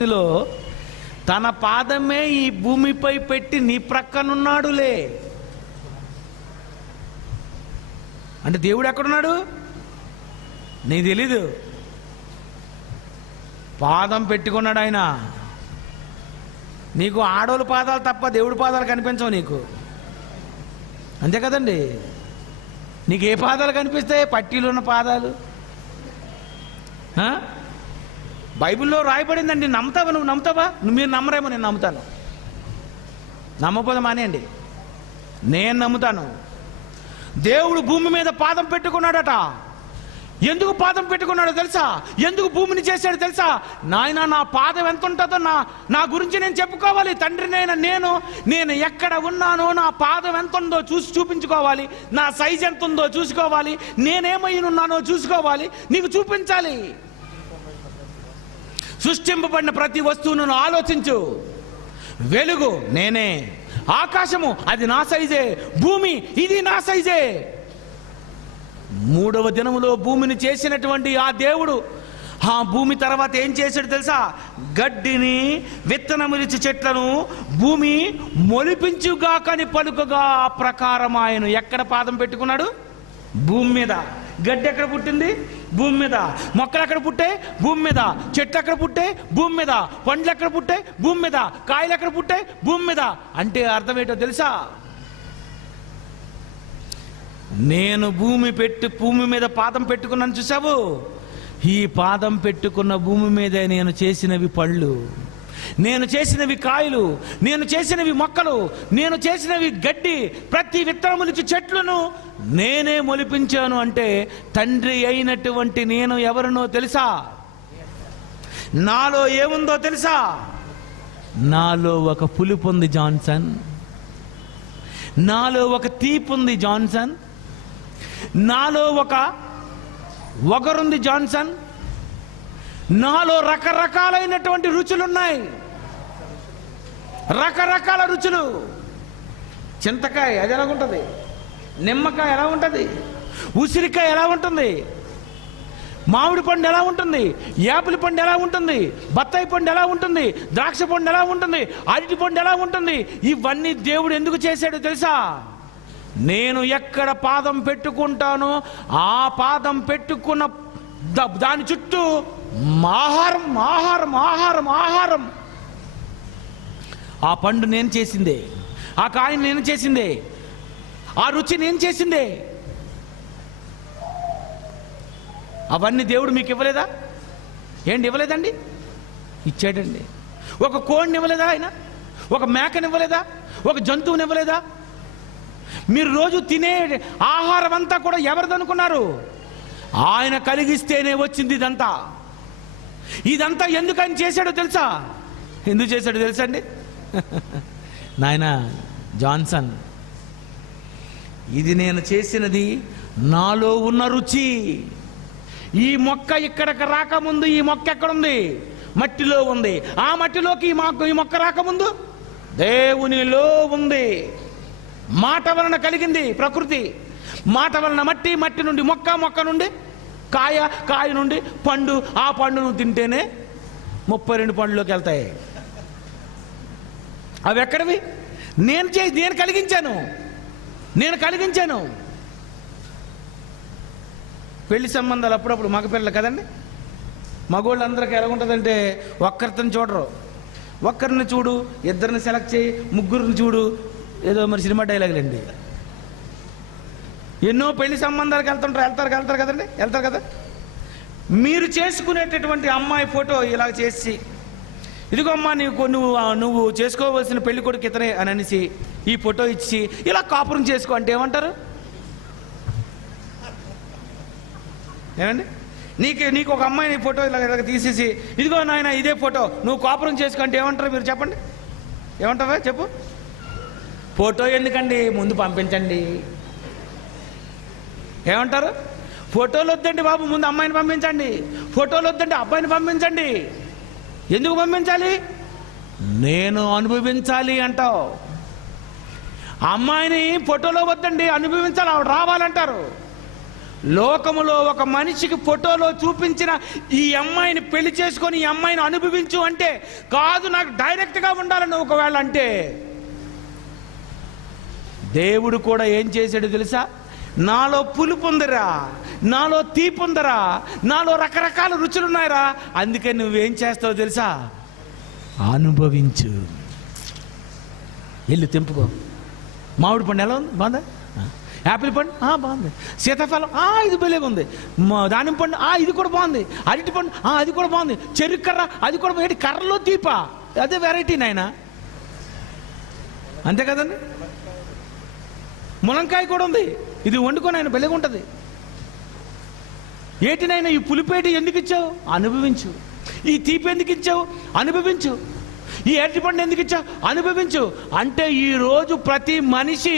లో తన పాదమే ఈ భూమిపై పెట్టి నీ ప్రక్కనున్నాడులే అంటే దేవుడు ఎక్కడున్నాడు నీకు తెలీదు. పాదం పెట్టుకున్నాడు ఆయన. నీకు ఆడోళ్ళ పాదాలు తప్ప దేవుడి పాదాలు కనిపించవు నీకు, అంతే కదండి. నీకు ఏ పాదాలు కనిపిస్తాయి? పట్టీలు ఉన్న పాదాలు. బైబిల్లో రాయబడిందండి. నమ్ముతావా? నువ్వు నమ్ముతావా? మీరు నమ్మరేమో, నేను నమ్ముతాను. నమ్మకపోతే మానేయండి, నేను నమ్ముతాను. దేవుడు భూమి మీద పాదం పెట్టుకున్నాడట. ఎందుకు పాదం పెట్టుకున్నాడో తెలుసా? ఎందుకు భూమిని చేశాడో తెలుసా? నాయన, నా పాదం ఎంత ఉంటుందో నా గురించి నేను చెప్పుకోవాలి. తండ్రినైనా నేను ఎక్కడ ఉన్నానో నా పాదం ఎంత ఉందో చూపించుకోవాలి. నా సైజ్ ఎంత ఉందో చూసుకోవాలి. నేనేమై ఉన్నానో చూసుకోవాలి. నీకు చూపించాలి. సృష్టింపబడిన ప్రతి వస్తువును ఆలోచించు. వెలుగు నేనే, ఆకాశము అది నా సైజే, భూమి ఇది నా సైజే. మూడవ దినములో భూమిని చేసినటువంటి ఆ దేవుడు ఆ భూమి తర్వాత ఏం చేశాడు తెలుసా? గడ్డిని, విత్తనములిచ్చి చెట్లను భూమి మొలిపించుగాకని పలుకగా ఆ ప్రకారం ఆయన ఎక్కడ పాదం పెట్టుకున్నాడు? భూమి మీద. గడ్డి ఎక్కడ పుట్టింది? భూమి మీద. మొక్కలు ఎక్కడ పుట్టే? భూమి మీద. చెట్లు ఎక్కడ పుట్టే? భూమి మీద. పండ్లు ఎక్కడ పుట్టే? భూమి మీద. కాయలు ఎక్కడ పుట్టే? భూమి మీద. అంటే అర్థం ఏంటో తెలుసా? నేను భూమి మీద పాదం పెట్టుకున్నాను, చూసావు? ఈ పాదం పెట్టుకున్న భూమి మీద నేను చేసినవి పళ్ళు, నేను చేసినవి కాయలు, నేను చేసినవి మొక్కలు, నేను చేసినవి గడ్డి, ప్రతి విత్తనములిచ్చి చెట్లను నేనే మొలిపించాను. అంటే తండ్రి అయినటువంటి నేను ఎవరినో తెలుసా? నాలో ఏముందో తెలుసా? నాలో ఒక పులుపు ఉంది జాన్సన్, నాలో ఒక తీపి ఉంది జాన్సన్, నాలో ఒక వగరుంది జాన్సన్, నాలో రకరకాలైనటువంటి రుచులున్నాయి. రకరకాల రుచులు. చింతకాయ అది ఎలా ఉంటుంది? నిమ్మకాయ ఎలా ఉంటుంది? ఉసిరికాయ ఎలా ఉంటుంది? మామిడి పండు ఎలా ఉంటుంది? యాపిల్ పండు ఎలా ఉంటుంది? బత్తాయి పండు ఎలా ఉంటుంది? ద్రాక్ష పండు ఎలా ఉంటుంది? అరటి పండు ఎలా ఉంటుంది? ఇవన్నీ దేవుడు ఎందుకు చేశాడో తెలుసా? నేను ఎక్కడ పాదం పెట్టుకుంటానో ఆ పాదం పెట్టుకున్న దాని చుట్టూ ఆహారం ఆహారం ఆహారం ఆహారం. ఆ పండు నేను చేసిందే, ఆ కాయను నేను చేసిందే, ఆ రుచి నేను చేసిందే. అవన్నీ దేవుడు మీకు ఇవ్వలేదా? ఏంటి ఇవ్వలేదండి? ఇచ్చాడండి. ఒక కోడిని ఇవ్వలేదా ఆయన? ఒక మేకని ఇవ్వలేదా? ఒక జంతువుని ఇవ్వలేదా? మీరు రోజు తినే ఆహారం అంతా కూడా ఎవరిదనుకున్నారు? ఆయన కలిగిస్తేనే వచ్చింది ఇదంతా. ఇదంతా ఎందుకు ఆయన చేశాడో తెలుసా? ఎందుకు చేశాడో తెలుసా అండి? నాయన జాన్సన్, ఇది నేను చేసినది నాలో ఉన్న రుచి. ఈ మొక్క ఇక్కడికి రాకముందు ఈ మొక్క ఎక్కడుంది? మట్టిలో ఉంది. ఆ మట్టిలోకి ఈ మొక్క రాకముందు దేవునిలో ఉంది. మాట వలన కలిగింది ప్రకృతి. మాట వలన మట్టి, మట్టి నుండి మొక్క, మొక్క నుండి కాయ, కాయ నుండి పండు. ఆ పండును తింటేనే 32 పండ్లోకి వెళ్తాయి. అవి ఎక్కడివి? నేను కలిగించాను. పెళ్లి సంబంధాలు అప్పుడప్పుడు మగపిల్లలు కదండి. మగోళ్ళందరికీ ఎలా ఉంటుందంటే, ఒక్కరిని చూడరు. ఒక్కరిని చూడు, ఇద్దరిని సెలెక్ట్ చేయి, ముగ్గురిని చూడు. ఏదో మరి సినిమా డైలాగులండి. ఎన్నో పెళ్లి సంబంధాలకు వెళ్తారు కదా. మీరు చేసుకునేటటువంటి అమ్మాయి ఫోటో ఇలా చేసి, ఇదిగో అమ్మా నువ్వు చేసుకోవలసిన పెళ్లి కొడుకు ఇతనే అని అనేసి ఈ ఫోటో ఇచ్చి ఇలా కాపురం చేసుకో అంటే ఏమంటారు? ఏమండి? నీకు ఒక అమ్మాయిని ఫోటో ఇలా తీసేసి, ఇదిగో నాయన ఇదే ఫోటో, నువ్వు కాపురం చేసుకో అంటే ఏమంటారు? మీరు చెప్పండి, ఏమంటారా? చెప్పు. ఫోటో ఎందుకండి, ముందు పంపించండి. ఏమంటారు? ఫోటోలు వద్దండి బాబు, ముందు అమ్మాయిని పంపించండి. ఫోటోలు వద్దండి, అబ్బాయిని పంపించండి. ఎందుకు పంపించాలి? నేను అనుభవించాలి అంటావు. అమ్మాయిని ఫోటోలో వద్దండి, అనుభవించాలి, ఆవిడ రావాలంటారు. లోకములో ఒక మనిషికి ఫోటోలో చూపించిన ఈ అమ్మాయిని పెళ్లి చేసుకొని ఈ అమ్మాయిని అనుభవించు అంటే, కాదు నాకు డైరెక్ట్గా ఉండాలని ఒకవేళ అంటే, దేవుడు కూడా ఏం చేశాడు తెలుసా? నాలో పులుపు ఉందిరా, నాలో తీపి ఉందరా, నాలో రకరకాల రుచులున్నాయిరా, అందుకే నువ్వేం చేస్తావు తెలుసా? అనుభవించు. ఎల్లు తెంపుకో. మామిడి పండు ఎలా ఉంది? బాగుందా? యాపిల్ పండు బాగుంది. సీతాఫలం ఇది బలేగా ఉంది. దానిమ్మ పండు ఇది కూడా బాగుంది. అరటి పండు అది కూడా బాగుంది. చెరుకు కర్ర అది కూడా ఏంటి, కర్రలో తీపా, అదే వెరైటీ నాయన, అంతే కదండి. ములంకాయ కూడా ఉంది, ఇది వండుకొని ఆయన బలేగా ఉంటుంది. ఏటినైనా ఈ పులిపేటి ఎందుకు ఇచ్చావు? అనుభవించు. ఈ తీపి ఎందుకు ఇచ్చావు? అనుభవించు. ఈ అరటి పండు ఎందుకు ఇచ్చావు? అనుభవించు. అంటే ఈరోజు ప్రతి మనిషి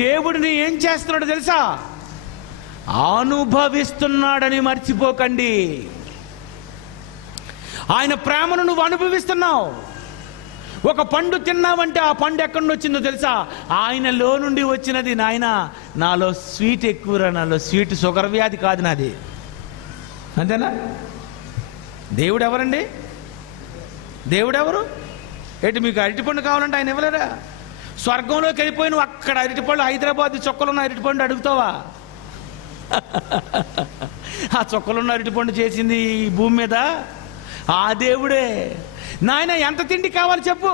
దేవుడిని ఏం చేస్తున్నాడు తెలుసా? అనుభవిస్తున్నాడని మర్చిపోకండి. ఆయన ప్రేమను నువ్వు అనుభవిస్తున్నావు. ఒక పండు తిన్నావంటే ఆ పండు ఎక్కడి నుండి వచ్చిందో తెలుసా? ఆయనలో నుండి వచ్చినది. నాయన నాలో స్వీట్ ఎక్కువరా, నాలో స్వీట్, షుగర్ వ్యాధి కాదు నాది, అంతేనా? దేవుడు ఎవరండి? దేవుడు ఎవరు? ఏంటి మీకు అరటిపండు కావాలంటే ఆయన ఇవ్వలేరా? స్వర్గంలోకి వెళ్ళిపోయి నువ్వు అక్కడ అరటిపండు, హైదరాబాద్ చొక్కలున్న అరటిపండు అడుగుతావా? ఆ చొక్కలున్న అరటిపండు చేసింది ఈ భూమి మీద ఆ దేవుడే. నాయన ఎంత తిండి కావాలి చెప్పు?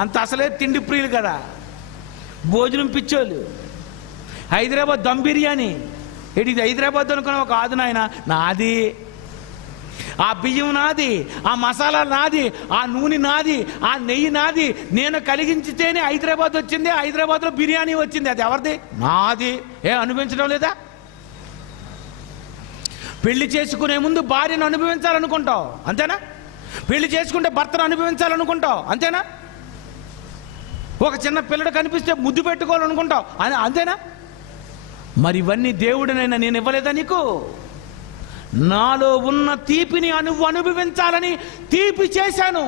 అంత అసలే తిండి ప్రియులు కదా, భోజనం పిచ్చోళ్ళు. హైదరాబాద్ దమ్ బిర్యానీ ఏంటి, ఇది హైదరాబాద్ అనుకున్నావు? కాదు నాయన, నాది. ఆ బియ్యం నాది, ఆ మసాలా నాది, ఆ నూనె నాది, ఆ నెయ్యి నాది. నేను కలిగించితేనే హైదరాబాద్ వచ్చింది, హైదరాబాద్లో బిర్యానీ వచ్చింది. అది ఎవరిది? నాది. అనుభవించడం లేదా? పెళ్లి చేసుకునే ముందు భార్యను అనుభవించాలనుకుంటావు, అంతేనా? పెళ్లి చేసుకుంటే భర్తను అనుభవించాలనుకుంటావు, అంతేనా? ఒక చిన్న పిల్లడు కనిపిస్తే ముద్దు పెట్టుకోవాలనుకుంటావు, అంతేనా? మరి ఇవన్నీ దేవుడినైనా నేను ఇవ్వలేదా నీకు? నాలో ఉన్న తీపిని నువ్వు అనుభవించాలని తీపి చేశాను.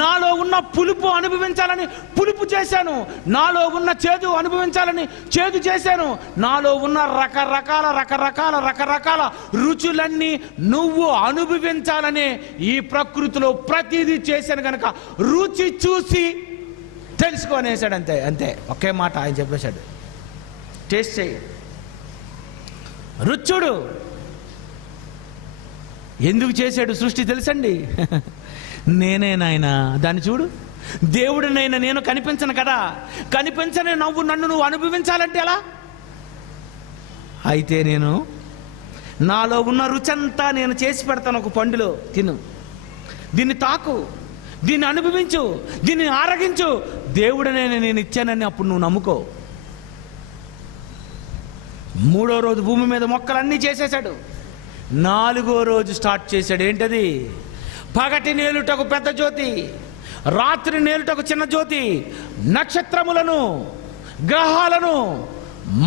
నాలో ఉన్న పులుపు అనుభవించాలని పులుపు చేశాను. నాలో ఉన్న చేదు అనుభవించాలని చేదు చేశాను. నాలో ఉన్న రకరకాల రుచులన్నీ నువ్వు అనుభవించాలని ఈ ప్రకృతిలో ప్రతిదీ చేశాను కనుక రుచి చూసి తెలుసుకొనేసాడు. అంతే అంతే, ఒకే మాట ఆయన చెప్పేశాడు. టేస్ట్ చేయి, రుచుడు. ఎందుకు చేశాడు సృష్టి తెలుసండి? నేనే నాయనా, దాన్ని చూడు. దేవుడినైనా నేను కనిపించను కదా, కనిపించని నన్ను నువ్వు అనుభవించాలంటే ఎలా? అయితే నేను నాలో ఉన్న రుచంతా నేను చేసి పెడతాను. ఒక పండులో తిను, దీన్ని తాకు, దీన్ని అనుభవించు, దీన్ని ఆరగించు. దేవుడినైనా నేను ఇచ్చానని అప్పుడు నువ్వు నమ్ముకో. 3వ రోజు భూమి మీద మొక్కలన్నీ చేసేశాడు. 4వ రోజు స్టార్ట్ చేశాడు. ఏంటది? పగటి నేలుటకు పెద్ద జ్యోతి, రాత్రి నేలుటకు చిన్న జ్యోతి, నక్షత్రములను, గ్రహాలను,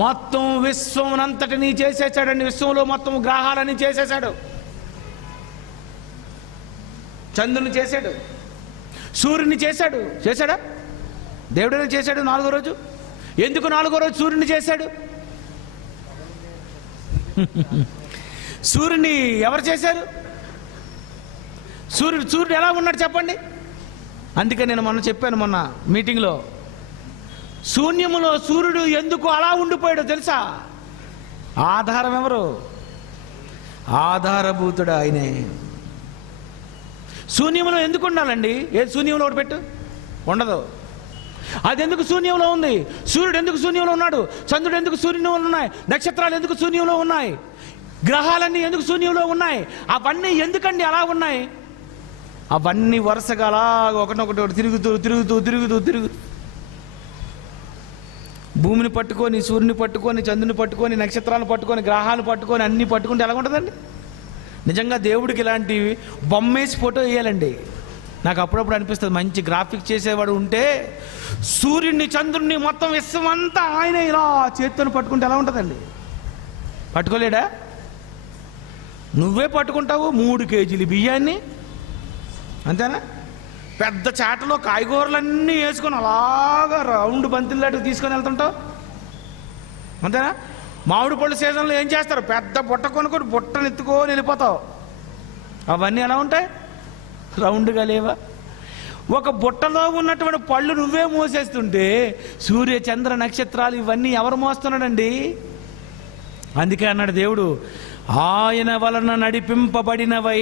మొత్తం విశ్వం అంతటినీ చేసేసాడండి. విశ్వంలో మొత్తం గ్రహాలని చేసేసాడు. చంద్రుని చేశాడు, సూర్యుని చేశాడు. చేశాడా? దేవుడిని చేశాడు 4వ రోజు. ఎందుకు 4వ రోజు సూర్యుని చేశాడు? సూర్యుని ఎవరు చేశారు? సూర్యుడు ఎలా ఉన్నాడు చెప్పండి? అందుకే నేను మొన్న చెప్పాను, మొన్న మీటింగ్లో, శూన్యములో సూర్యుడు ఎందుకు అలా ఉండిపోయాడో తెలుసా? ఆధారం ఎవరు? ఆధారభూతుడు ఆయనే. శూన్యంలో ఎందుకు ఉండాలండి? ఏది శూన్యంలో ఒకటి పెట్టు, ఉండదు. అది ఎందుకు శూన్యంలో ఉంది? సూర్యుడు ఎందుకు శూన్యంలో ఉన్నాడు? చంద్రుడు ఎందుకు శూన్యంలో ఉన్నాయి? నక్షత్రాలు ఎందుకు శూన్యంలో ఉన్నాయి? గ్రహాలన్నీ ఎందుకు శూన్యంలో ఉన్నాయి? అవన్నీ ఎందుకండి అలా ఉన్నాయి? అవన్నీ వరుసగా అలాగ ఒకటొకటి తిరుగుతూ భూమిని పట్టుకొని, సూర్యుని పట్టుకొని, చంద్రుని పట్టుకొని, నక్షత్రాలను పట్టుకొని, గ్రహాలను పట్టుకొని, అన్నీ పట్టుకుంటే ఎలా ఉంటుందండి? నిజంగా దేవుడికి ఇలాంటి బొమ్మేసి ఫోటో వేయాలండి. నాకు అప్పుడప్పుడు అనిపిస్తుంది, మంచి గ్రాఫిక్స్ చేసేవాడు ఉంటే సూర్యుడిని, చంద్రుడిని, మొత్తం విశ్వం అంతా ఆయన ఇలా చేతితో పట్టుకుంటే ఎలా ఉంటుందండి? పట్టుకోలేడా? నువ్వే పట్టుకుంటావు 3 కేజీలు బియ్యాన్ని, అంతేనా? పెద్ద చాటలో కాయగూరలన్నీ వేసుకొని అలాగా రౌండ్ బంతిల్లాంటివి తీసుకొని వెళ్తుంటావు, అంతేనా? మామిడి పళ్ళు సీజన్లో ఏం చేస్తారు? పెద్ద బుట్ట కొనుక్కొని బుట్టను ఎత్తుకొని వెళ్ళిపోతావు. అవన్నీ ఎలా ఉంటాయి? రౌండ్గా లేవా? ఒక బుట్టలో ఉన్నటువంటి పళ్ళు నువ్వే మోసేస్తుంటే సూర్య చంద్ర నక్షత్రాలు ఇవన్నీ ఎవరు మోస్తున్నాడండి? అందుకే అన్నాడు దేవుడు, ఆయన వలన నడిపింపబడినవై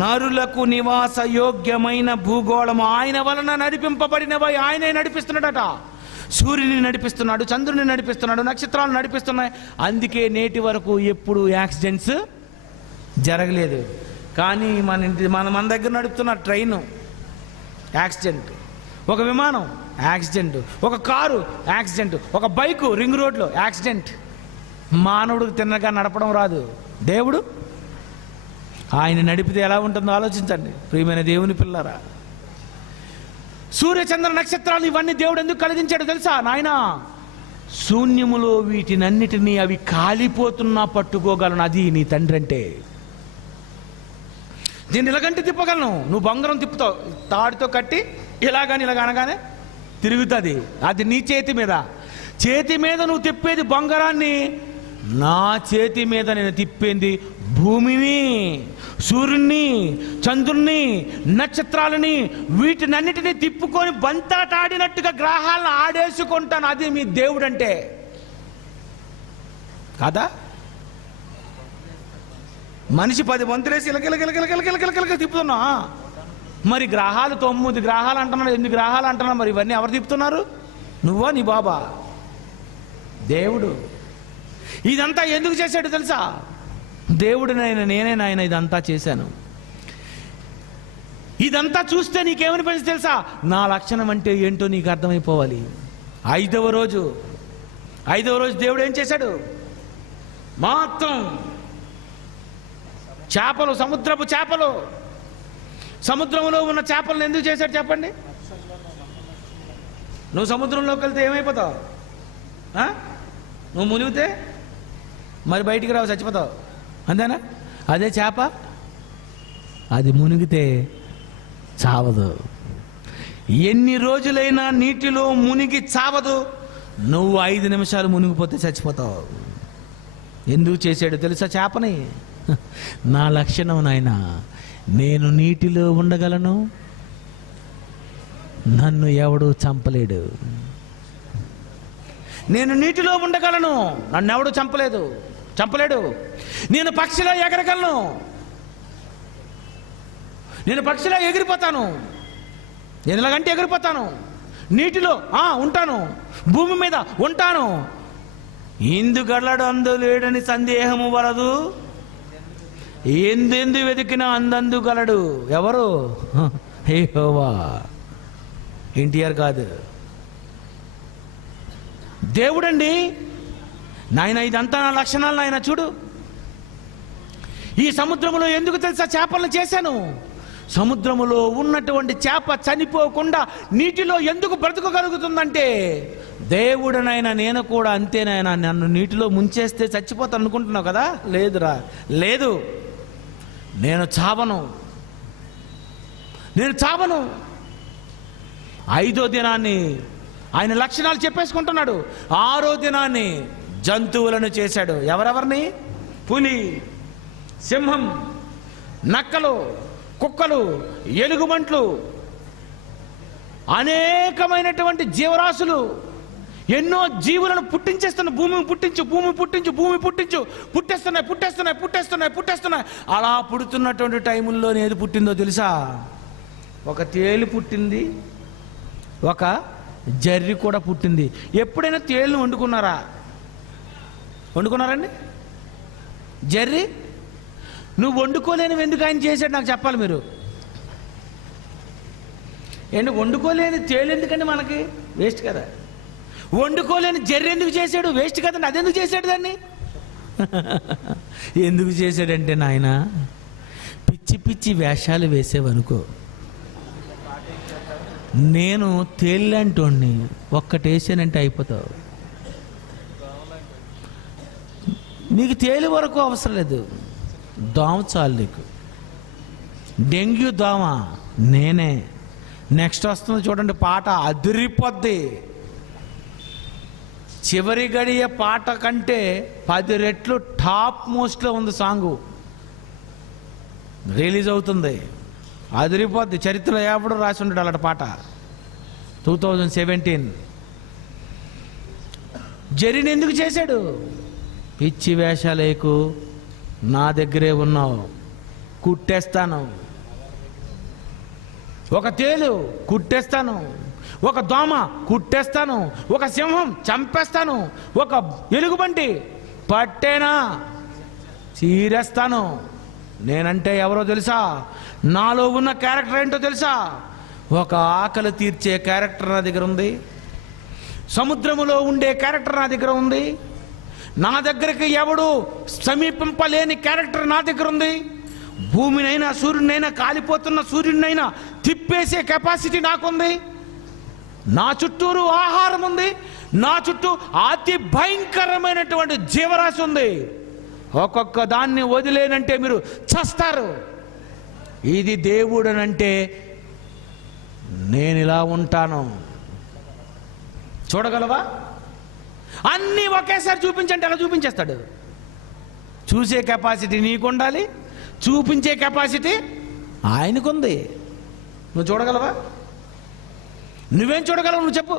నరులకు నివాస యోగ్యమైన భూగోళము. ఆయన వలన నడిపింపబడినవై ఆయనే నడిపిస్తున్నాడట. సూర్యుని నడిపిస్తున్నాడు, చంద్రుని నడిపిస్తున్నాడు, నక్షత్రాలు నడిపిస్తున్నాయి. అందుకే నేటి వరకు ఎప్పుడు యాక్సిడెంట్స్ జరగలేదు. కానీ మన దగ్గర నడుపుతున్న ట్రైను యాక్సిడెంట్, ఒక విమానం యాక్సిడెంట్, ఒక కారు యాక్సిడెంట్, ఒక బైకు రింగ్ రోడ్లో యాక్సిడెంట్. మానవుడికి తిన్నగా నడపడం రాదు. దేవుడు ఆయన నడిపితే ఎలా ఉంటుందో ఆలోచించండి ప్రియమైన దేవుని పిల్లరా. సూర్య చంద్ర నక్షత్రాలు ఇవన్నీ దేవుడు ఎందుకు కలిగించాడు తెలుసా నాయనా? శూన్యములో వీటినన్నిటినీ అవి కాలిపోతున్నా పట్టుకోగలను. అది నీ తండ్రి అంటే. దీన్ని ఇలాగంటే తిప్పగలను. నువ్వు బంగారం తిప్పుతావు, తాడుతో కట్టి ఇలాగని ఇలాగనగానే తిరుగుతుంది. అది నీ చేతి మీద. చేతి మీద నువ్వు తిప్పేది బంగారాన్ని, నా చేతి మీద నేను తిప్పేది భూమిని, సూర్యుని, చంద్రుణ్ణి, నక్షత్రాలని, వీటినన్నిటినీ తిప్పుకొని బంతాటాడినట్టుగా గ్రహాలను ఆడేసుకుంటాను. అది మీ దేవుడు అంటే కాదా? మనిషి 10 బంతులేసి ఇలకిలకిలకిలకిలకిలకిలకిలకి తిప్పుతున్నా. మరి గ్రహాలు 9 గ్రహాలు అంటున్నాడు, 8 గ్రహాలు అంటున్నాడు. మరి ఇవన్నీ ఎవరు తిప్పుతున్నారు? నువ్వా నీ బాబా? దేవుడు. ఇదంతా ఎందుకు చేశాడు తెలుసా? దేవుడినైనా నేనే నాయన ఇదంతా చేశాను. ఇదంతా చూస్తే నీకేమనిపించింది తెలుసా? నా లక్షణం అంటే ఏంటో నీకు అర్థమైపోవాలి. ఐదవ రోజు దేవుడు ఏం చేశాడు? మొత్తం చేపలు, సముద్రపు చేపలు, సముద్రంలో ఉన్న చేపలను ఎందుకు చేశాడు చెప్పండి? నువ్వు సముద్రంలోకి వెళ్తే ఏమైపోతావు? నువ్వు మునిగితే మరి బయటికి రావు, చచ్చిపోతావు. అంతేనా? అదే చేప, అది మునిగితే చావదు. ఎన్ని రోజులైనా నీటిలో మునిగి చావదు. నువ్వు 5 నిమిషాలు మునిగిపోతే చచ్చిపోతావు. ఎందుకు చేశాడు తెలుసా చేపని? నా లక్షణం నాయన, నేను నీటిలో ఉండగలను, నన్ను ఎవడు చంపలేడు. నేను నీటిలో ఉండగలను, నన్ను ఎవడు చంపలేడు. నేను పక్షిలా ఎగరగలను, నేను పక్షిలా ఎగిరిపోతాను. నేను ఎలాగంటే ఎగిరిపోతాను. నీటిలో ఉంటాను, భూమి మీద ఉంటాను. ఇందుగలడు అందు లేడని సందేహము వలదు, ఎందెందు వెతికినా అందందు గలడు. ఎవరు? యెహోవా. ఎన్టీఆర్ కాదు, దేవుడండి. నాయన ఇదంతా నా లక్షణాలు నాయన. చూడు, ఈ సముద్రంలో ఎందుకు తెలుసా చేపలను చేశాను? సముద్రములో ఉన్నటువంటి చేప చనిపోకుండా నీటిలో ఎందుకు బ్రతకగలుగుతుందంటే దేవుడనైనా నేను కూడా అంతేనాయన. నన్ను నీటిలో ముంచేస్తే చచ్చిపోతాను అనుకుంటున్నావు కదా? లేదురా, లేదు. నేను చావను. 5వ దినాన్ని ఆయన లక్షణాలు చెప్పేసుకుంటున్నాడు. 6వ దినాన్ని జంతువులను చేశాడు. ఎవరెవరిని? పులి, సింహం, నక్కలు, కుక్కలు, ఎలుగుబంట్లు, అనేకమైనటువంటి జీవరాశులు, ఎన్నో జీవులను పుట్టించేస్తున్న. భూమిని పుట్టేస్తున్నాయి. అలా పుడుతున్నటువంటి టైముల్లో ఏది పుట్టిందో తెలుసా? ఒక తేలు పుట్టింది, ఒక జర్రి కూడా పుట్టింది. ఎప్పుడైనా తేలును వండుకున్నారండి? జర్రి నువ్వు వండుకోలేనివి ఎందుకు ఆయన చేశాడు నాకు చెప్పాలి మీరు. ఏంటి వండుకోలేని తేలు ఎందుకండి? మనకి వేస్ట్ కదా. వండుకోలేని జర్రి ఎందుకు చేశాడు? వేస్ట్ కదండి. అదెందుకు చేశాడు దాన్ని? ఎందుకు చేశాడంటే నాయన, పిచ్చి వేషాలు వేసేవనుకో. నేను తేలిలాంటోడిని, ఒక్కటేసానంటే అయిపోతావు. నీకు తేలి వరకు అవసరం లేదు, దోమ చాలు నీకు. డెంగ్యూ దోమ నేనే. నెక్స్ట్ వస్తుంది చూడండి పాట, అదిరిపోద్ది. చివరి గడియ పాట కంటే 10 రెట్లు టాప్ మోస్ట్లో ఉంది సాంగు. రిలీజ్ అవుతుంది, అదిరిపోద్ది. చరిత్రలో ఎవడు రాసి ఉంటాడు అలాంటి పాట. 2017. జెర్రీని ఎందుకు చేశాడు? పిచ్చి వేషాలేకు, నా దగ్గరే ఉన్నావు, కుట్టేస్తాను. ఒక తేలు కుట్టేస్తాను, ఒక దోమ కుట్టేస్తాను, ఒక సింహం చంపేస్తాను, ఒక ఎలుగుబంటి పట్టేనా చీరేస్తాను. నేనంటే ఎవరో తెలుసా? నాలో ఉన్న క్యారెక్టర్ ఏంటో తెలుసా? ఒక ఆకలి తీర్చే క్యారెక్టర్ నా దగ్గర ఉంది. సముద్రములో ఉండే క్యారెక్టర్ నా దగ్గర ఉంది. నా దగ్గరికి ఎవడు సమీపింపలేని క్యారెక్టర్ నా దగ్గర ఉంది. భూమినైనా సూర్యునైనా, కాలిపోతున్న సూర్యుడినైనా తిప్పేసే కెపాసిటీ నాకుంది. నా చుట్టూరు ఆహారం ఉంది. నా చుట్టూ అతి భయంకరమైనటువంటి జీవరాశి ఉంది. ఒక్కొక్క దాన్ని వదిలేనంటే మీరు చస్తారు. ఇది దేవుడనంటే నేను ఇలా ఉంటాను. చూడగలవా? అన్నీ ఒకేసారి చూపించంటే ఎలా చూపించేస్తాడు? చూసే కెపాసిటీ నీకు ఉండాలి, చూపించే కెపాసిటీ ఆయనకుంది. నువ్వు చూడగలవా? నువ్వేం చూడగలవు? నువ్వు చెప్పు.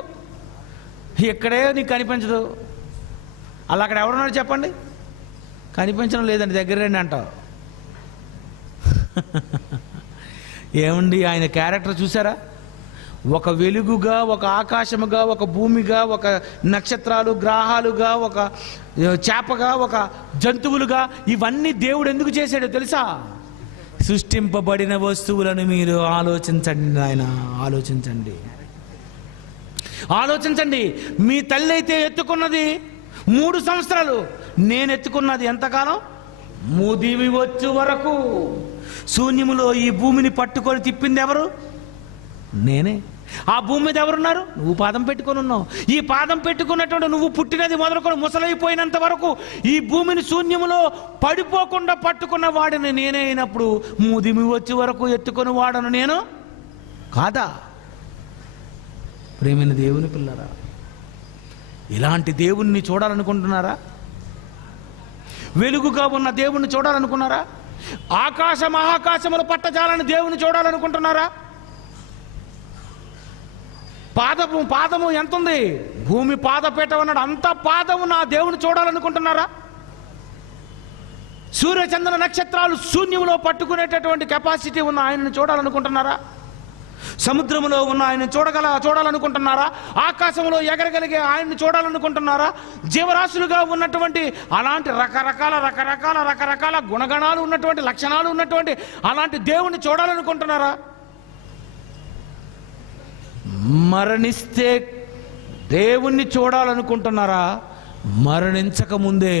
ఇక్కడే నీకు కనిపించదు, అలా అక్కడ ఎవరున్నాడు చెప్పండి? కనిపించడం లేదండి, దగ్గర రండి అంటావు. ఏమండి, ఆయన క్యారెక్టర్ చూసారా? ఒక వెలుగుగా, ఒక ఆకాశముగా, ఒక భూమిగా, ఒక నక్షత్రాలు, గ్రహాలుగా, ఒక చేపగా, ఒక జంతువులుగా, ఇవన్నీ దేవుడు ఎందుకు చేశాడో తెలుసా? సృష్టింపబడిన వస్తువులను మీరు ఆలోచించండి. ఆయన ఆలోచించండి, ఆలోచించండి. మీ తల్లి అయితే ఎత్తుకున్నది 3 సంవత్సరాలు, నేను ఎత్తుకున్నది ఎంతకాలం? ముదిమి వచ్చు వరకు. శూన్యములో ఈ భూమిని పట్టుకొని తిప్పింది ఎవరు? నేనే. ఆ భూమి మీద ఎవరున్నారు? నువ్వు పాదం పెట్టుకొని ఉన్నావు. ఈ పాదం పెట్టుకున్నటువంటి నువ్వు పుట్టినది మొదలుకొని ముసలైపోయినంత వరకు ఈ భూమిని శూన్యములో పడిపోకుండా పట్టుకున్న వాడిని నేనే అయినప్పుడు ముదిమి వచ్చే వరకు ఎత్తుకొని వాడను నేను కాదా? ప్రేమైన దేవుని పిల్లరా, ఇలాంటి దేవుణ్ణి చూడాలనుకుంటున్నారా? వెలుగుగా ఉన్న దేవుణ్ణి చూడాలనుకున్నారా? ఆకాశ మహాకాశముల పట్టజాలని దేవుని చూడాలనుకుంటున్నారా? పాదము ఎంత ఉంది? భూమి పాదపీఠం అన్నాడు, అంత పాదము నా దేవుని చూడాలనుకుంటున్నారా? సూర్యచంద్ర నక్షత్రాలు శూన్యములో పట్టుకునేటటువంటి కెపాసిటీ ఉన్న ఆయనను చూడాలనుకుంటున్నారా? సముద్రములో ఉన్న ఆయన చూడాలనుకుంటున్నారా? ఆకాశంలో ఎగరగలిగే ఆయన్ని చూడాలనుకుంటున్నారా? జీవరాశులుగా ఉన్నటువంటి అలాంటి రకరకాల గుణగణాలు ఉన్నటువంటి, లక్షణాలు ఉన్నటువంటి అలాంటి దేవుణ్ణి చూడాలనుకుంటున్నారా? మరణిస్తే దేవుణ్ణి చూడాలనుకుంటున్నారా? మరణించక ముందే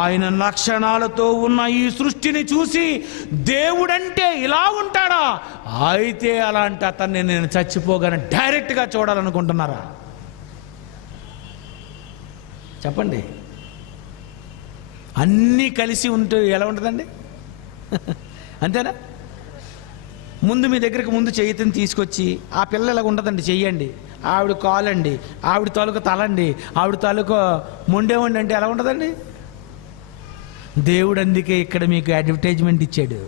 ఆయన లక్షణాలతో ఉన్న ఈ సృష్టిని చూసి దేవుడంటే ఇలా ఉంటాడా, అయితే అలాంటి అతన్ని నేను చచ్చిపోగానే డైరెక్ట్గా చూడాలనుకుంటున్నారా? చెప్పండి. అన్నీ కలిసి ఉంటే ఎలా ఉంటుందండి? అంతేనా? ముందు మీ దగ్గరికి ముందు చెయ్యిని తీసుకొచ్చి ఆ పిల్ల ఇలా ఉంటుందండి, చెయ్యండి, ఆవిడ కాలండి, ఆవిడ తాలూకు తలండి, ఆవిడ తాలూకు మొండేవండి అంటే ఎలా ఉంటుందండి? దేవుడు అందుకే ఇక్కడ మీకు అడ్వర్టైజ్మెంట్ ఇచ్చాడు.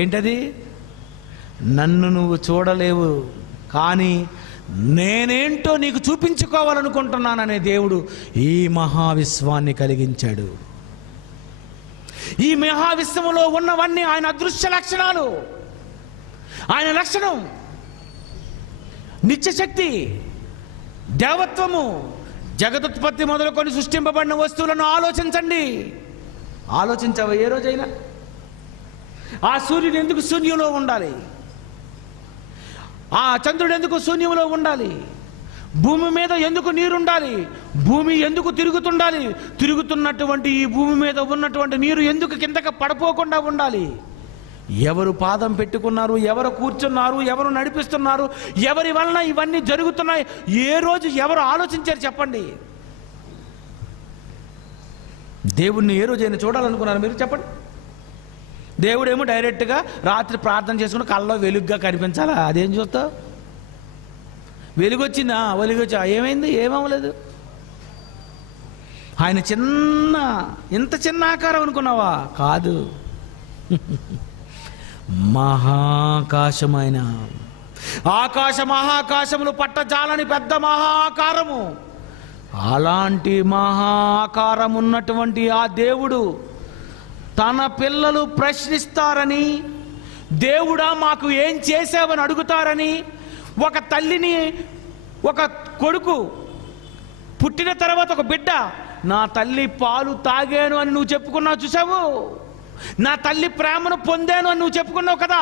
ఏంటది? నన్ను నువ్వు చూడలేవు, కానీ నేనేంటో నీకు చూపించుకోవాలనుకుంటున్నాననే దేవుడు ఈ మహావిశ్వాన్ని కలిగించాడు. ఈ మహావిశ్వంలో ఉన్నవన్నీ ఆయన అదృశ్య లక్షణాలు. ఆయన లక్షణం నిత్యశక్తి, దేవత్వము. జగదుత్పత్తి మొదలుకొని సృష్టింపబడిన వస్తువులను ఆలోచించండి. ఆలోచించావా ఏ రోజైనా? ఆ సూర్యుడు ఎందుకు శూన్యంలో ఉండాలి? ఆ చంద్రుడు ఎందుకు శూన్యంలో ఉండాలి? భూమి మీద ఎందుకు నీరుండాలి? భూమి ఎందుకు తిరుగుతుండాలి? తిరుగుతున్నటువంటి ఈ భూమి మీద ఉన్నటువంటి నీరు ఎందుకు కిందకి పడిపోకుండా ఉండాలి? ఎవరు పాదం పెట్టుకున్నారు, ఎవరు కూర్చున్నారు, ఎవరు నడిపిస్తున్నారు, ఎవరి వలన ఇవన్నీ జరుగుతున్నాయి, ఏ రోజు ఎవరు ఆలోచించారు చెప్పండి? దేవుణ్ణి ఏ రోజైనా చూడాలనుకున్నారు మీరు? చెప్పండి. దేవుడేమో డైరెక్ట్గా రాత్రి ప్రార్థన చేసుకుని కళ్ళలో వెలుగుగా కనిపించాలా? అదేం చూస్తావు? వెలుగు వచ్చిందా? వెలుగు వచ్చా, ఏమైంది? ఏమవ్వలేదు. ఆయన ఇంత చిన్న ఆకారం అనుకున్నావా? కాదు, మహాకాశమైన, మహాకాశములు పట్టజాలని పెద్ద మహాకారము. అలాంటి మహాకారం ఉన్నటువంటి ఆ దేవుడు తన పిల్లలు ప్రశ్నిస్తారని, దేవుడా మాకు ఏం చేసావని అడుగుతారని, ఒక తల్లిని, ఒక కొడుకు పుట్టిన తర్వాత ఒక బిడ్డ, నా తల్లి పాలు తాగాను అని నువ్వు చెప్పుకున్నావు చూసావు, నా తల్లి ప్రేమను పొందాను అని నువ్వు చెప్పుకున్నావు కదా.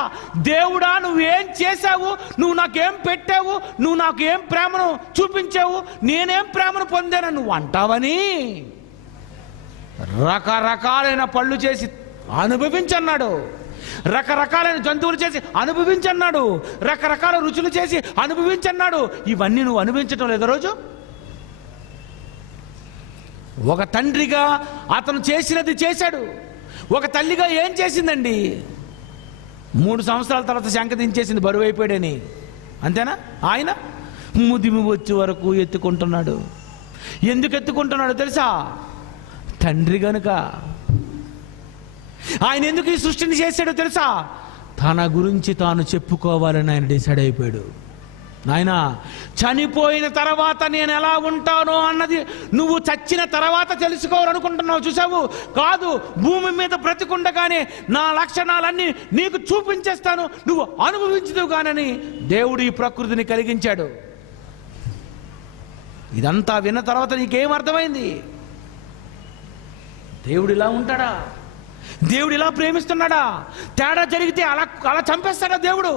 దేవుడా నువ్వేం చేశావు, నువ్వు నాకేం పెట్టావు, నువ్వు నాకు ఏం ప్రేమను చూపించావు, నేనేం ప్రేమను పొందాను నువ్వు అంటావని రకరకాలైన పళ్ళు చేసి అనుభవించన్నాడు, రకరకాలైన జంతువులు చేసి అనుభవించన్నాడు, రకరకాల రుచులు చేసి అనుభవించన్నాడు. ఇవన్నీ నువ్వు అనుభవించటం లేదు రోజు? ఒక తండ్రిగా అతను చేసినది చేశాడు. ఒక తల్లిగా ఏం చేసిందండి? 3 సంవత్సరాల తర్వాత శంక దించేసింది, బరువు అయిపోయాడని. అంతేనా? ఆయన ముదిమి వచ్చే వరకు ఎత్తుకుంటున్నాడు. ఎందుకు ఎత్తుకుంటున్నాడు తెలుసా? తండ్రి గనుక. ఆయన ఎందుకు ఈ సృష్టిని చేశాడో తెలుసా? తన గురించి తాను చెప్పుకోవాలని ఆయన డిసైడ్ అయిపోయాడు. నాయన, చనిపోయిన తర్వాత నేను ఎలా ఉంటానో అన్నది నువ్వు చచ్చిన తర్వాత తెలుసుకోవాలనుకుంటున్నావు చూసావు. కాదు, భూమి మీద బ్రతికుండగానే నా లక్షణాలన్నీ నీకు చూపించేస్తాను, నువ్వు అనుభవించదు కానని దేవుడు ఈ ప్రకృతిని కలిగించాడు. ఇదంతా విన్న తర్వాత నీకేం అర్థమైంది? దేవుడు ఇలా ఉంటాడా? దేవుడు ఇలా ప్రేమిస్తున్నాడా? తేడా జరిగితే అలా చంపేస్తాడా దేవుడు?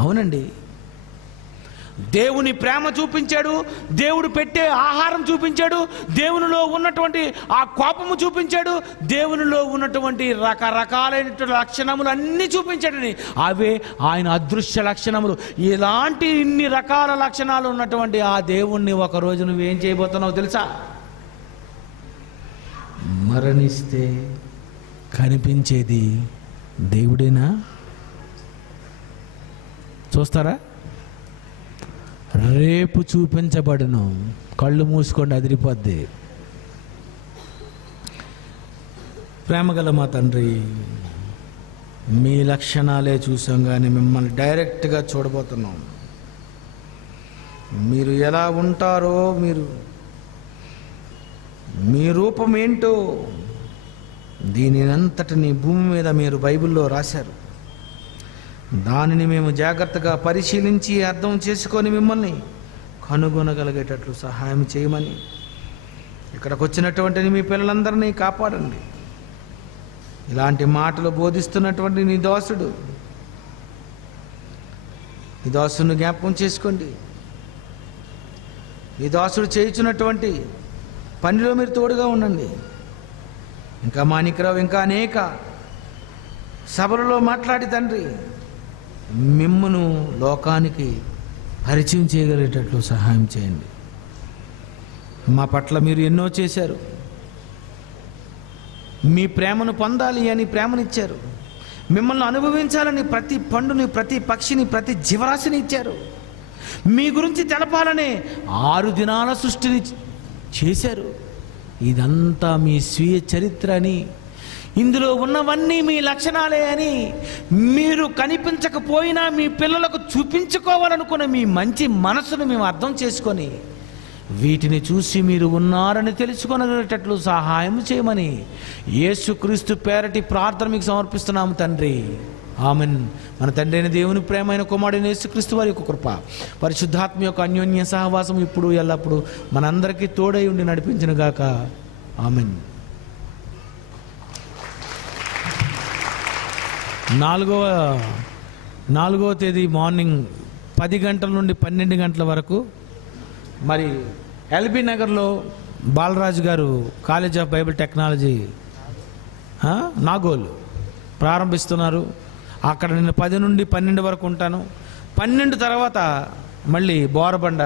అవునండి, దేవుని ప్రేమ చూపించాడు, దేవుడు పెట్టే ఆహారం చూపించాడు, దేవునిలో ఉన్నటువంటి ఆ కోపము చూపించాడు, దేవునిలో ఉన్నటువంటి రకరకాలైనటువంటి లక్షణములు అన్నీ చూపించాడని. అవే ఆయన అదృశ్య లక్షణములు. ఇలాంటి ఇన్ని రకాల లక్షణాలు ఉన్నటువంటి ఆ దేవుణ్ణి ఒకరోజు నువ్వేం చేయబోతున్నావు తెలుసా? మరణిస్తే కనిపించేది దేవుడేనా? చూస్తారా? రేపు చూపించబడును, కళ్ళు మూసుకోండి, అదిరిపోద్ది. ప్రేమగల మా తండ్రి, మీ లక్షణాలే చూసాం కానీ మిమ్మల్ని డైరెక్ట్గా చూడబోతున్నాం. మీరు ఎలా ఉంటారో, మీ రూపం ఏంటో దీనినంతటిని భూమి మీద మీరు బైబిల్లో రాశారు. దానిని మేము జాగ్రత్తగా పరిశీలించి అర్థం చేసుకొని మిమ్మల్ని కనుగొనగలిగేటట్లు సహాయం చేయమని ఇక్కడికి వచ్చినటువంటి మీ పిల్లలందరినీ కాపాడండి. ఇలాంటి మాటలు బోధిస్తున్నటువంటి నీ దాసుని జ్ఞాపకం చేసుకోండి. ఈ దాసుడు చేయుచున్నటువంటి పనిలో మీరు తోడుగా ఉండండి. ఇంకా మాణిక్యరావు ఇంకా అనేక సభలలో మాట్లాడి తండ్రి మిమ్మును లోకానికి పరిచయం చేయగలిగేటట్లు సహాయం చేయండి. మా పట్ల మీరు ఎన్నో చేశారు. మీ ప్రేమను పొందాలి అని ప్రేమనిచ్చారు. మిమ్మల్ని అనుభవించాలని ప్రతి పండుని, ప్రతి పక్షిని, ప్రతి జీవరాశిని ఇచ్చారు. మీ గురించి తెలపాలనే 6 దినాల సృష్టిని చేశారు. ఇదంతా మీ స్వీయ చరిత్ర అని, ఇందులో ఉన్నవన్నీ మీ లక్షణాలే అని మీరు కనిపించకపోయినా మీ పిల్లలకు చూపించుకోవాలనుకున్న మీ మంచి మనసును మేము అర్థం చేసుకొని వీటిని చూసి మీరు ఉన్నారని తెలుసుకొనగలిగేటట్లు సహాయం చేయమని యేసుక్రీస్తు పేరటి ప్రార్థన మీకు సమర్పిస్తున్నాము తండ్రి. ఆమెన్. మన తండ్రి అయిన దేవుని ప్రేమైన కుమారుడైన యేసుక్రీస్తు వారి యొక్క కృప, పరిశుద్ధాత్మ యొక్క అన్యోన్య సహవాసం ఇప్పుడు ఎల్లప్పుడూ మనందరికీ తోడై ఉండి నడిపించును గాక. ఆమెన్. 4వ తేదీ మార్నింగ్ 10 గంటల నుండి 12 గంటల వరకు మరి ఎల్బీ నగర్లో బాలరాజు గారు college of Bible technology Nagole ప్రారంభిస్తున్నారు. అక్కడ నేను 10 నుండి 12 వరకు ఉంటాను. 12 తర్వాత మళ్ళీ బోరబండ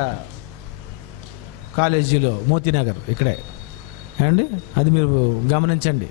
కాలేజీలో మోతీనగర్ ఇక్కడే అండి, అది మీరు గమనించండి.